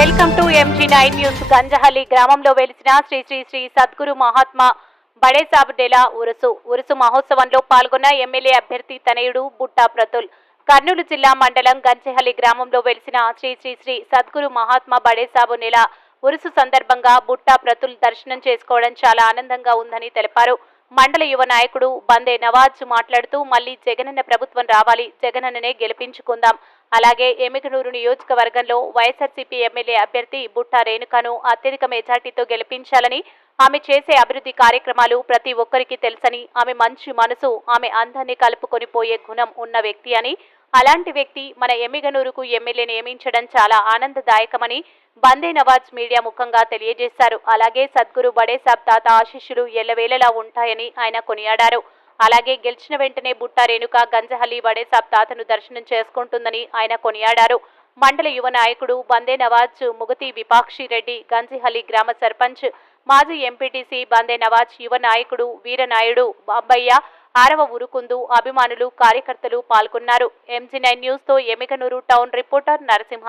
Welcome to MG nine news Ganjahalli గ్రామంలో వెలిసిన శ్రీ శ్రీ శ్రీ సద్గురు మహాత్మా బడేసాబ్ డెలా ఉరుసు. ఉరుసు మహోత్సవంలో పాల్గొన్న ఎమ్మెల్యే అభ్యర్థి తనయుడు బుట్టా ప్రతుల్. కర్నూలు జిల్లా మండలం గంజహల్లి గ్రామంలో వెలిసిన శ్రీ శ్రీ శ్రీ సద్గురు మహాత్మా బడేసాబు నెల ఉరుసు సందర్భంగా బుట్టా ప్రతుల్ దర్శనం చేసుకోవడం చాలా ఆనందంగా ఉందని తెలిపారు. మండల యువ నాయకుడు బందే నవాజ్ మాట్లాడుతూ మళ్ళీ జగనన్న ప్రభుత్వం రావాలి జగనన్ననే గెలిపించుకుందాం. అలాగే ఎమిగనూరు నియోజకవర్గంలో వైఎస్ఆర్సీపీ ఎమ్మెల్యే అభ్యర్థి బుట్టా రేణుకను అత్యధిక మెజార్టీతో గెలిపించాలని ఆమె చేసే అభివృద్ధి కార్యక్రమాలు ప్రతి ఒక్కరికి తెలుసని ఆమె మంచి మనసు ఆమె అందాన్ని కలుపుకొని పోయే గుణం ఉన్న వ్యక్తి అని అలాంటి వ్యక్తి మన ఎమ్మిగనూరుకు ఎమ్మెల్యే నియమించడం చాలా ఆనందదాయకమని బందే నవాజ్ మీడియా ముఖంగా తెలియజేశారు. అలాగే సద్గురు బడేసాబ్ తాత ఆశీస్సులు ఎల్లవేళలా ఉంటాయని ఆయన కొనియాడారు. అలాగే గెలిచిన వెంటనే బుట్టా రేణుక గంజహల్లి వడేసాబ్ తాతను దర్శనం చేసుకుంటుందని ఆయన కొనియాడారు. మండల యువ నాయకుడు బందే నవాజ్ ముగతి విపాక్షి రెడ్డి గంజిహల్లి గ్రామ సర్పంచ్ మాజీ ఎంపీటీసీ బందే నవాజ్ యువ నాయకుడు వీరనాయుడు బాబ్బయ్య ఆరవ ఉరుకుందు అభిమానులు కార్యకర్తలు పాల్గొన్నారు. ఎంజీ నైన్ న్యూస్తో ఎమికనూరు టౌన్ రిపోర్టర్ నరసింహ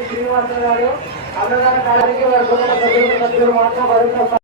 శ్రీనివాసరావు గారు అన్నదాన కార్యక్రమం సభ్యులు మాత్రం భరించారు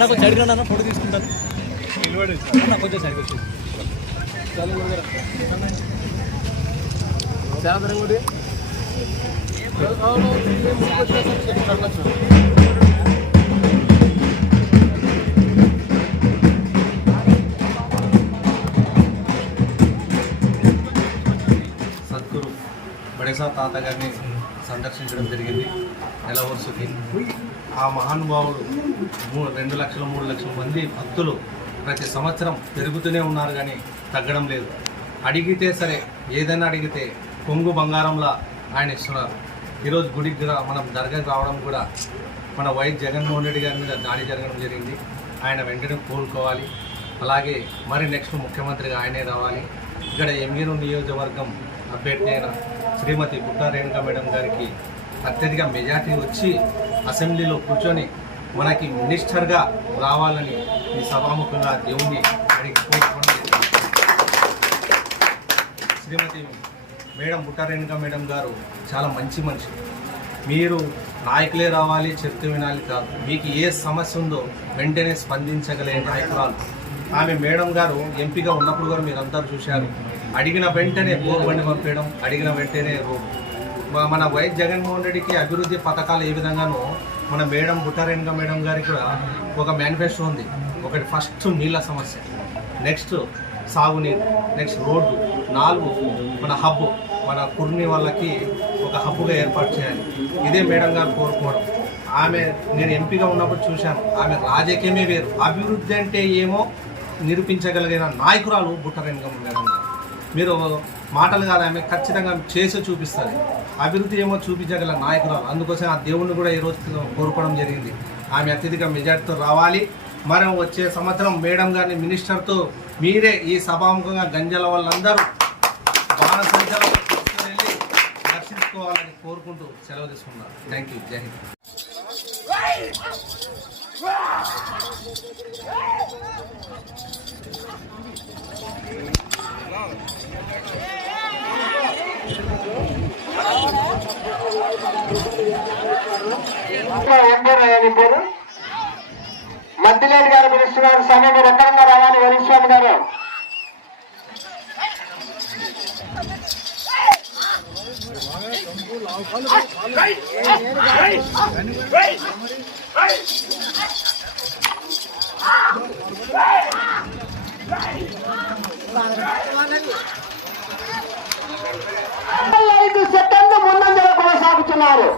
అన్న కొంచెం రండి అన్న ఫోటో తీసుకుంటాను. అన్న కొంచెం సైడ్కి వచ్చి సద్గురు బడేసా తాత గారిని సందర్శించడం జరిగింది. నెల వరుసకి ఆ మహానుభావులు మూ రెండు లక్షల మూడు లక్షల మంది భక్తులు ప్రతి సంవత్సరం పెరుగుతూనే ఉన్నారు కానీ తగ్గడం లేదు. అడిగితే సరే ఏదైనా అడిగితే కొంగు బంగారంలా ఆయన ఇస్తున్నారు. ఈరోజు గుడికి మనం దర్గాకి రావడం కూడా మన వైఎస్ జగన్మోహన్ రెడ్డి గారి మీద దాడి జరగడం జరిగింది. ఆయన వెంటనే కోలుకోవాలి. అలాగే మరి నెక్స్ట్ ముఖ్యమంత్రిగా ఆయనే రావాలి. ఇక్కడ ఎంగీరు నియోజకవర్గం అభ్యర్థి అయిన శ్రీమతి బుట్టా రేణుకా మేడం గారికి అత్యధిక మెజార్టీ వచ్చి అసెంబ్లీలో కూర్చొని మనకి మినిస్టర్గా రావాలని ఈ సభాముఖంగా దేవుణ్ణి అడిగి కోరుకోవడం శ్రీమతి మేడం బుట్టారేణుక మేడం గారు చాలా మంచి మనిషి. మీరు నాయకులే రావాలి చెప్తే వినాలి కాదు. మీకు ఏ సమస్య ఉందో వెంటనే స్పందించగలే నాయకురాలు. ఆమె మేడం గారు ఎంపీగా ఉన్నప్పుడు కూడా మీరు అందరూ చూశారు. అడిగిన వెంటనే బోర్ బండి పంపించడం అడిగిన వెంటనే రోడ్డు మన వైఎస్ జగన్మోహన్ రెడ్డికి అభివృద్ధి పథకాలు ఏ విధంగానో మన మేడం బుట్టారేణుగా మేడం గారికి కూడా ఒక మేనిఫెస్టో ఉంది. ఒకటి ఫస్ట్ నీళ్ళ సమస్య నెక్స్ట్ సాగునీరు నెక్స్ట్ రోడ్డు నాలుగు మన హబ్బు మన కుర్మి వాళ్ళకి ఒక హబ్బుగా ఏర్పాటు చేయాలి. ఇదే మేడం గారు కోరుకోవడం. ఆమె నేను ఎంపీగా ఉన్నప్పుడు చూశాను ఆమె రాజకీయమే వేరు. అభివృద్ధి అంటే ఏమో నిరూపించగలిగిన నాయకురాలు బుట్టరేణుగమ్మ మేడం గారు. మీరు మాటలు కాదు ఆమె ఖచ్చితంగా చేసి చూపిస్తారు అభివృద్ధి ఏమో చూపించగల నాయకురాలు. అందుకోసం ఆ దేవుణ్ణి కూడా ఈరోజు కోరుకోవడం జరిగింది. ఆమె అత్యధిక మెజార్టీతో రావాలి. మనం వచ్చే సంవత్సరం మేడం గారిని మినిస్టర్తో మీరే ఈ సభాముఖంగా గంజల వాళ్ళందరూ బాణసంచలో తీసుకువెళ్ళి దర్శించుకోవాలని కోరుకుంటూ సెలవు తీసుకున్నారు. Thank you. జై హింద్. ఎంపీ పేరు? మద్దిలేని గారు పిలుస్తున్నారు. సమయం మీరు ఎక్కడంగా రావాలి వరిస్వామి గారు? ఐదు సెకండ్లు ముందంజలో కొనసాగుతున్నారు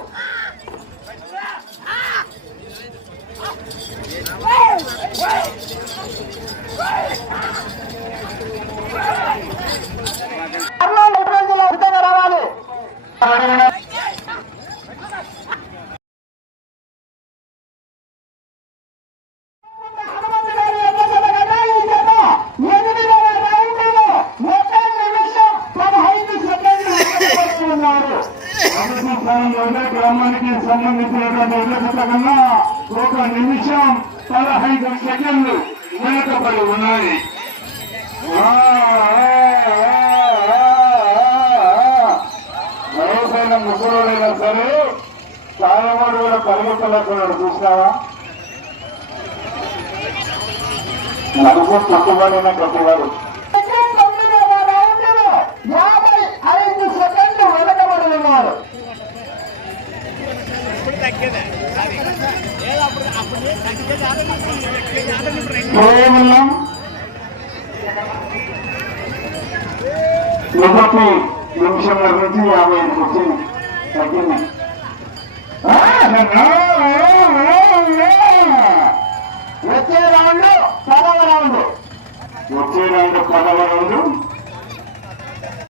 కన్నా ఒక నిమిషం పదహైదు సెకండ్లు వెనుకబడి ఉన్నాయి. ఆ, ఆ, సరే చాలా వాడు కూడా పరిగెత్తలేకున్నాడు చూసినావా? నలుగురు పట్టుబడిన గొప్పవాడు యాభై ఐదు సెకండ్లు వెనకబడి ఉన్నారు కేవలం మొదటి నిమిషంలో నుంచి యాభై ఐదు వచ్చింది తగ్గింది. వచ్చే రౌండ్ పదవ రౌండ్. వచ్చే రెండు పదవ రోజు